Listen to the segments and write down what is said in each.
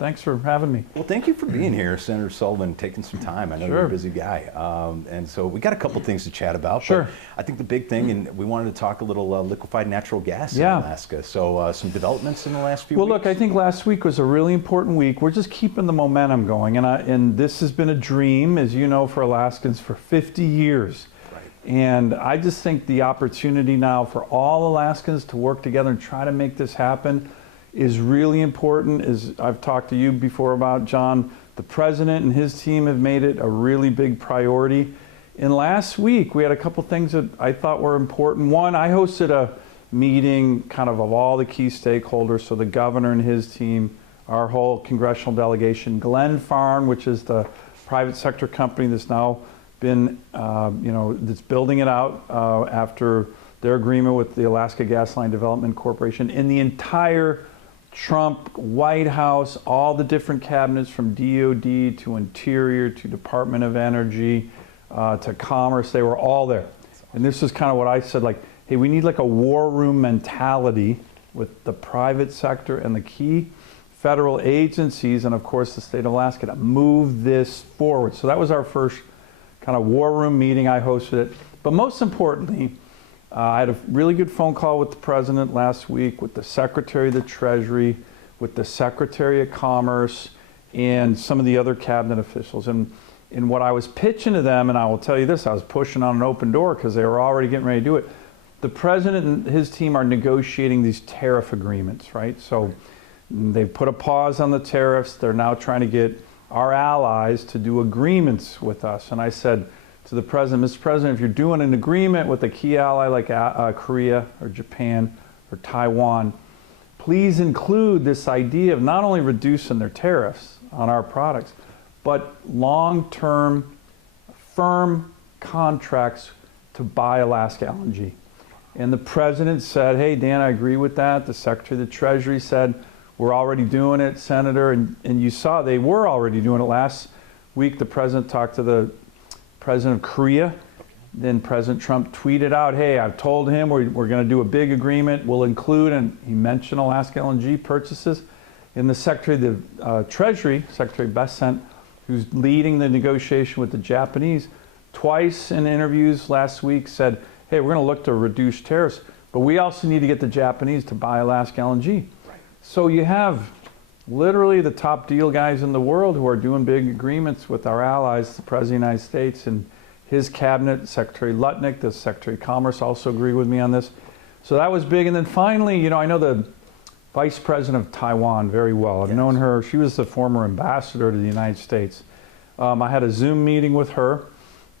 Thanks for having me. Well, thank you for being here, Senator Sullivan, taking some time. I know you're a busy guy. And so we got a couple things to chat about. Sure. But I think the big thing, and we wanted to talk a little liquefied natural gas in Alaska. So some developments in the last few weeks? Well, look, I think last week was a really important week. We're just keeping the momentum going. And this has been a dream, as you know, for Alaskans for 50 years. Right. And I just think the opportunity now for all Alaskans to work together and try to make this happen is really important. As I've talked to you before about, John, the president and his team have made it a really big priority. And last week we had a couple things that I thought were important. One, I hosted a meeting kind of all the key stakeholders, so the governor and his team, our whole congressional delegation, Glen Farm, which is the private sector company that's now been, that's building it out after their agreement with the Alaska Gas Line Development Corporation, and the entire Trump White House, all the different cabinets from DOD to Interior to Department of Energy to Commerce, they were all there. And this is kind of what I said, like, hey, we need like a war room mentality with the private sector and the key federal agencies and of course the state of Alaska to move this forward. So that was our first kind of war room meeting. I hosted it. But most importantly, I had a really good phone call with the president last week, with the Secretary of the Treasury, with the Secretary of Commerce, and some of the other cabinet officials. And what I was pitching to them, and I will tell you this, I was pushing on an open door because they were already getting ready to do it. The president and his team are negotiating these tariff agreements, right? So they've put a pause on the tariffs. They're now trying to get our allies to do agreements with us. And I said to the president, Mr. President, if you're doing an agreement with a key ally like Korea or Japan or Taiwan, please include this idea of not only reducing their tariffs on our products, but long-term, firm contracts to buy Alaska LNG. And the president said, hey, Dan, I agree with that. The Secretary of the Treasury said, we're already doing it, Senator. And you saw they were already doing it. Last week, the president talked to the President of Korea. Then President Trump tweeted out, hey, I've told him we're going to do a big agreement. We'll include, and he mentioned Alaska LNG purchases. And the Secretary of the Treasury, Secretary Bessent, who's leading the negotiation with the Japanese, twice in interviews last week said, hey, we're going to look to reduce tariffs, but we also need to get the Japanese to buy Alaska LNG. Right. So you have literally the top deal guys in the world who are doing big agreements with our allies, the President of the United States and his cabinet, Secretary Lutnick, the Secretary of Commerce also agreed with me on this. So that was big. And then finally, I know the Vice President of Taiwan very well. I've known her. She was the former ambassador to the United States. I had a Zoom meeting with her,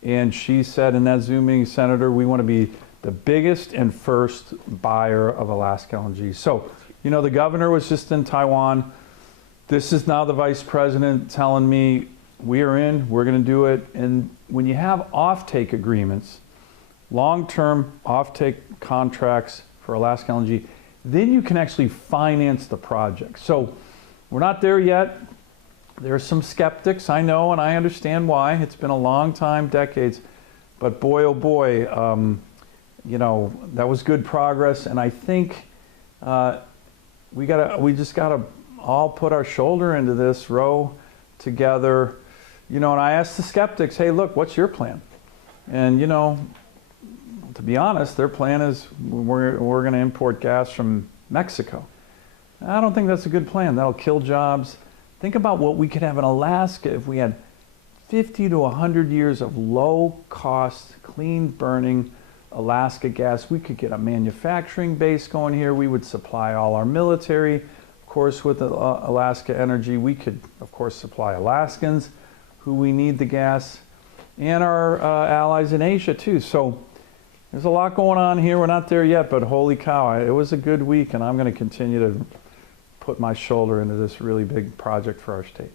and she said in that Zoom meeting, Senator, we want to be the biggest and first buyer of Alaska LNG. So, the governor was just in Taiwan. This is now the vice president telling me we are in, we're going to do it. And when you have offtake agreements, long-term offtake contracts for Alaska LNG, then you can actually finance the project. So we're not there yet. There are some skeptics, I know, and I understand why. It's been a long time, decades. But boy, oh boy, that was good progress. And I think we just gotta all put our shoulder into this, row together, and I asked the skeptics, hey, look, what's your plan? And, to be honest, their plan is we're going to import gas from Mexico. I don't think that's a good plan. That'll kill jobs. Think about what we could have in Alaska if we had 50 to 100 years of low-cost, clean-burning Alaska gas. We could get a manufacturing base going here. We would supply all our military. Of course, with Alaska Energy, we could, of course, supply Alaskans who we need the gas, and our allies in Asia, too. So there's a lot going on here. We're not there yet, but holy cow, it was a good week, and I'm going to continue to put my shoulder into this really big project for our state.